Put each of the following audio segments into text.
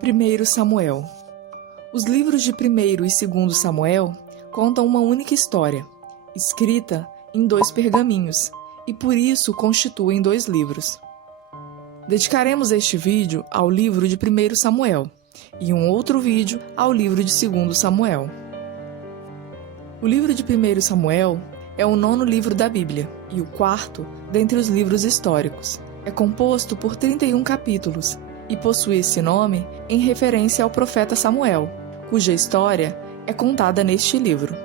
1 Samuel. Os livros de 1º e 2º Samuel contam uma única história, escrita em 2 pergaminhos, e por isso constituem 2 livros. Dedicaremos este vídeo ao livro de 1 Samuel e um outro vídeo ao livro de 2 Samuel. O livro de 1 Samuel é o 9º livro da Bíblia e o 4º dentre os livros históricos. É composto por 31 capítulos e possui esse nome em referência ao profeta Samuel, cuja história é contada neste livro.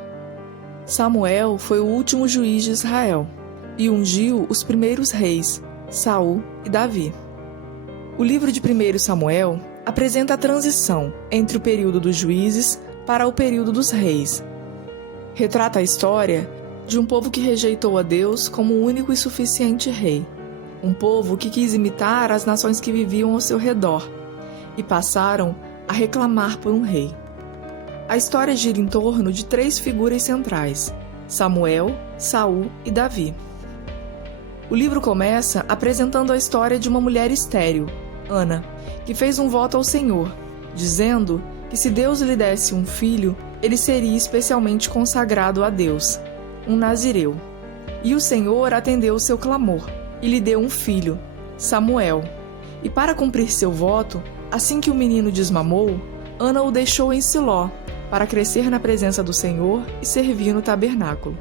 Samuel foi o último juiz de Israel e ungiu os primeiros reis, Saul e Davi. O livro de 1 Samuel apresenta a transição entre o período dos juízes para o período dos reis. Retrata a história de um povo que rejeitou a Deus como o único e suficiente rei. Um povo que quis imitar as nações que viviam ao seu redor e passaram a reclamar por um rei. A história gira em torno de 3 figuras centrais: Samuel, Saul e Davi. O livro começa apresentando a história de uma mulher estéril, Ana, que fez um voto ao Senhor, dizendo que se Deus lhe desse um filho, ele seria especialmente consagrado a Deus, um nazireu. E o Senhor atendeu o seu clamor e lhe deu um filho, Samuel. E para cumprir seu voto, assim que o menino desmamou, Ana o deixou em Siló, para crescer na presença do Senhor e servir no tabernáculo.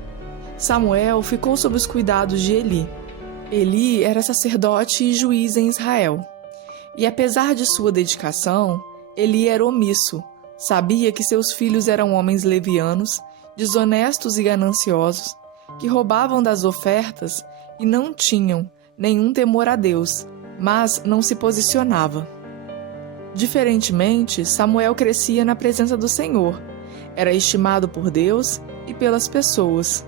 Samuel ficou sob os cuidados de Eli. Eli era sacerdote e juiz em Israel. E apesar de sua dedicação, Eli era omisso, sabia que seus filhos eram homens levianos, desonestos e gananciosos, que roubavam das ofertas e não tinham nenhum temor a Deus, mas não se posicionava. Diferentemente, Samuel crescia na presença do Senhor, era estimado por Deus e pelas pessoas.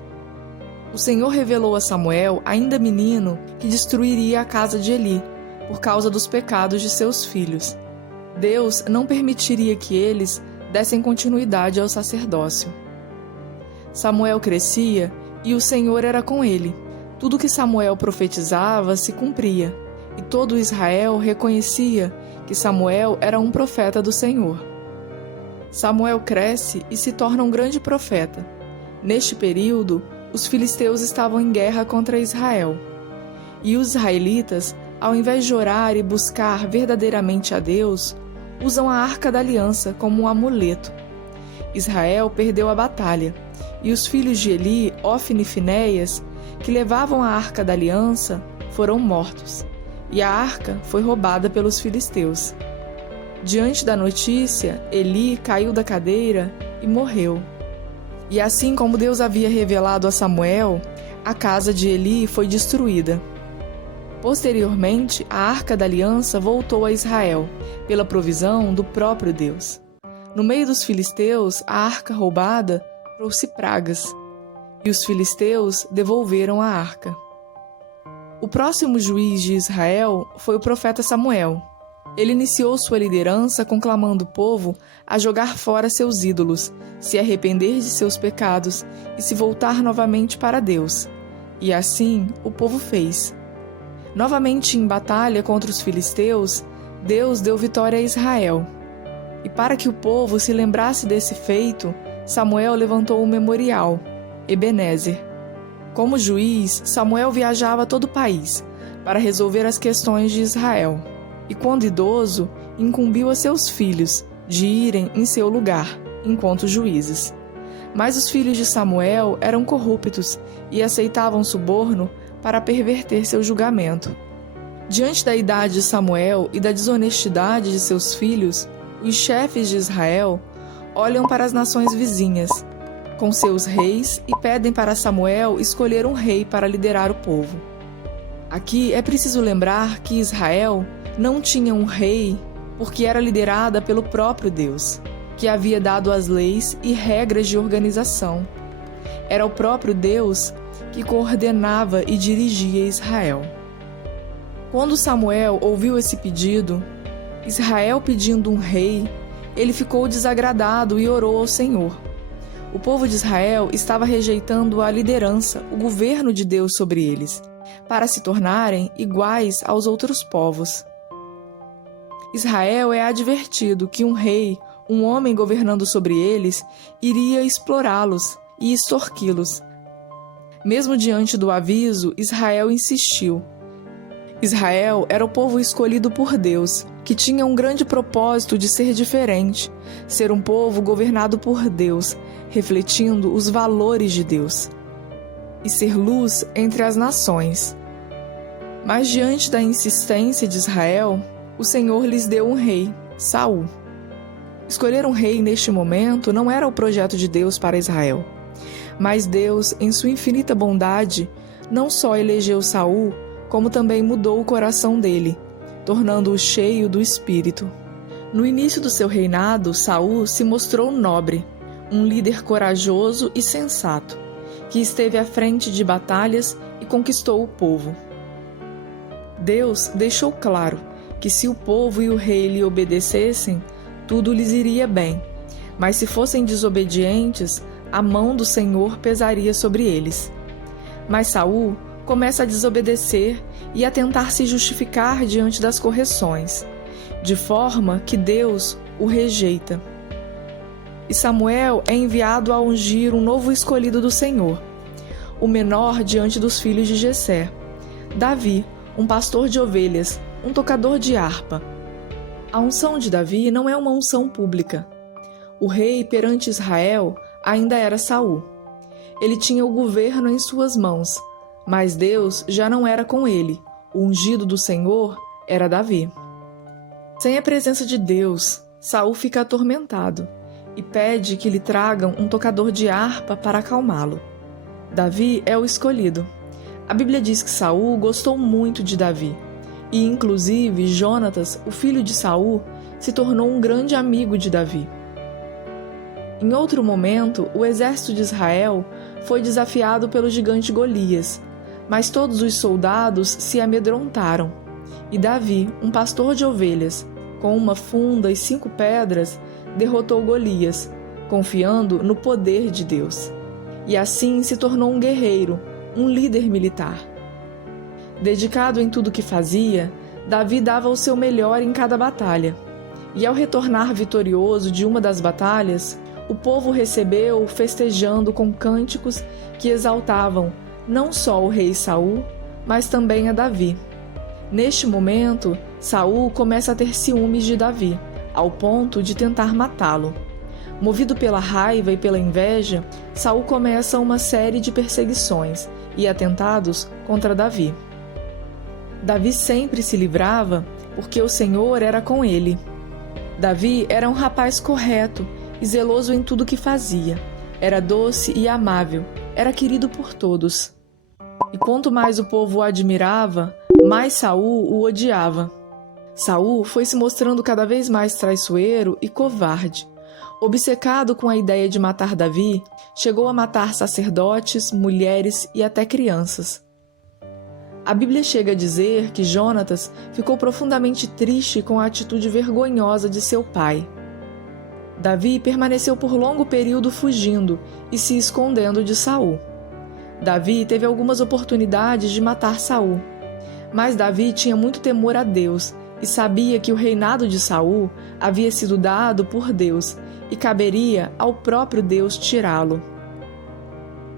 O Senhor revelou a Samuel, ainda menino, que destruiria a casa de Eli, por causa dos pecados de seus filhos. Deus não permitiria que eles dessem continuidade ao sacerdócio. Samuel crescia e o Senhor era com ele. Tudo que Samuel profetizava se cumpria, e todo Israel reconhecia que Samuel era um profeta do Senhor. Samuel cresce e se torna um grande profeta. Neste período, os filisteus estavam em guerra contra Israel. E os israelitas, ao invés de orar e buscar verdadeiramente a Deus, usam a Arca da Aliança como um amuleto. Israel perdeu a batalha, e os filhos de Eli, Ofni e Finéias, que levavam a Arca da Aliança, foram mortos, e a arca foi roubada pelos filisteus. Diante da notícia, Eli caiu da cadeira e morreu. E assim como Deus havia revelado a Samuel, a casa de Eli foi destruída. Posteriormente, a Arca da Aliança voltou a Israel, pela provisão do próprio Deus. No meio dos filisteus, a arca roubada trouxe pragas, e os filisteus devolveram a arca. O próximo juiz de Israel foi o profeta Samuel. Ele iniciou sua liderança conclamando o povo a jogar fora seus ídolos, se arrepender de seus pecados e se voltar novamente para Deus. E assim o povo fez. Novamente em batalha contra os filisteus, Deus deu vitória a Israel. E para que o povo se lembrasse desse feito, Samuel levantou um memorial, Ebenezer. Como juiz, Samuel viajava todo o país para resolver as questões de Israel. E quando idoso, incumbiu a seus filhos de irem em seu lugar, enquanto juízes. Mas os filhos de Samuel eram corruptos e aceitavam suborno para perverter seu julgamento. Diante da idade de Samuel e da desonestidade de seus filhos, os chefes de Israel olham para as nações vizinhas, com seus reis, e pedem para Samuel escolher um rei para liderar o povo. Aqui é preciso lembrar que Israel não tinha um rei porque era liderada pelo próprio Deus, que havia dado as leis e regras de organização. Era o próprio Deus que coordenava e dirigia Israel. Quando Samuel ouviu esse pedido, Israel pedindo um rei, ele ficou desagradado e orou ao Senhor. O povo de Israel estava rejeitando a liderança, o governo de Deus sobre eles, para se tornarem iguais aos outros povos. Israel é advertido que um rei, um homem governando sobre eles, iria explorá-los e extorquí-los. Mesmo diante do aviso, Israel insistiu. Israel era o povo escolhido por Deus, que tinha um grande propósito de ser diferente, ser um povo governado por Deus, refletindo os valores de Deus, e ser luz entre as nações. Mas diante da insistência de Israel, o Senhor lhes deu um rei, Saul. Escolher um rei neste momento não era o projeto de Deus para Israel, mas Deus, em sua infinita bondade, não só elegeu Saul, como também mudou o coração dele, tornando-o cheio do Espírito. No início do seu reinado, Saul se mostrou nobre, um líder corajoso e sensato, que esteve à frente de batalhas e conquistou o povo. Deus deixou claro que se o povo e o rei lhe obedecessem, tudo lhes iria bem, mas se fossem desobedientes, a mão do Senhor pesaria sobre eles. Mas Saul começa a desobedecer e a tentar se justificar diante das correções, de forma que Deus o rejeita. E Samuel é enviado a ungir um novo escolhido do Senhor, o menor diante dos filhos de Jessé, Davi, um pastor de ovelhas, um tocador de harpa. A unção de Davi não é uma unção pública. O rei perante Israel ainda era Saul. Ele tinha o governo em suas mãos, mas Deus já não era com ele. O ungido do Senhor era Davi. Sem a presença de Deus, Saul fica atormentado e pede que lhe tragam um tocador de harpa para acalmá-lo. Davi é o escolhido. A Bíblia diz que Saul gostou muito de Davi, e inclusive Jonatas, o filho de Saul, se tornou um grande amigo de Davi. Em outro momento, o exército de Israel foi desafiado pelo gigante Golias, mas todos os soldados se amedrontaram, e Davi, um pastor de ovelhas, com uma funda e 5 pedras, derrotou Golias, confiando no poder de Deus. E assim se tornou um guerreiro, um líder militar. Dedicado em tudo que fazia, Davi dava o seu melhor em cada batalha. E ao retornar vitorioso de uma das batalhas, o povo recebeu festejando com cânticos que exaltavam não só o rei Saul, mas também a Davi. Neste momento, Saul começa a ter ciúmes de Davi, ao ponto de tentar matá-lo. Movido pela raiva e pela inveja, Saul começa uma série de perseguições e atentados contra Davi. Davi sempre se livrava porque o Senhor era com ele. Davi era um rapaz correto e zeloso em tudo que fazia. Era doce e amável, era querido por todos. E quanto mais o povo o admirava, mais Saul o odiava. Saul foi se mostrando cada vez mais traiçoeiro e covarde. Obcecado com a ideia de matar Davi, chegou a matar sacerdotes, mulheres e até crianças. A Bíblia chega a dizer que Jonatas ficou profundamente triste com a atitude vergonhosa de seu pai. Davi permaneceu por longo período fugindo e se escondendo de Saul. Davi teve algumas oportunidades de matar Saul, mas Davi tinha muito temor a Deus e sabia que o reinado de Saul havia sido dado por Deus e caberia ao próprio Deus tirá-lo.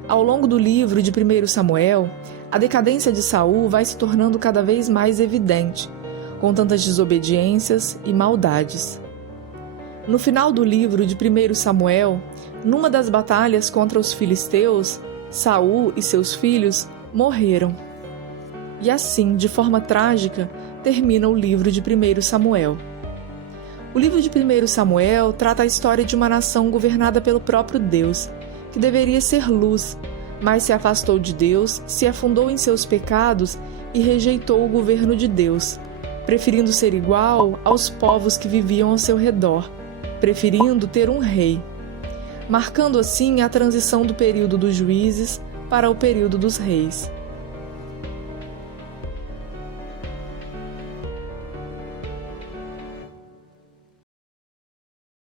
Ao longo do livro de 1 Samuel, a decadência de Saul vai se tornando cada vez mais evidente, com tantas desobediências e maldades. No final do livro de 1 Samuel, numa das batalhas contra os filisteus, Saul e seus filhos morreram. E assim, de forma trágica, termina o livro de 1 Samuel. O livro de 1 Samuel trata a história de uma nação governada pelo próprio Deus, que deveria ser luz, mas se afastou de Deus, se afundou em seus pecados e rejeitou o governo de Deus, preferindo ser igual aos povos que viviam ao seu redor, preferindo ter um rei, marcando assim a transição do período dos juízes para o período dos reis.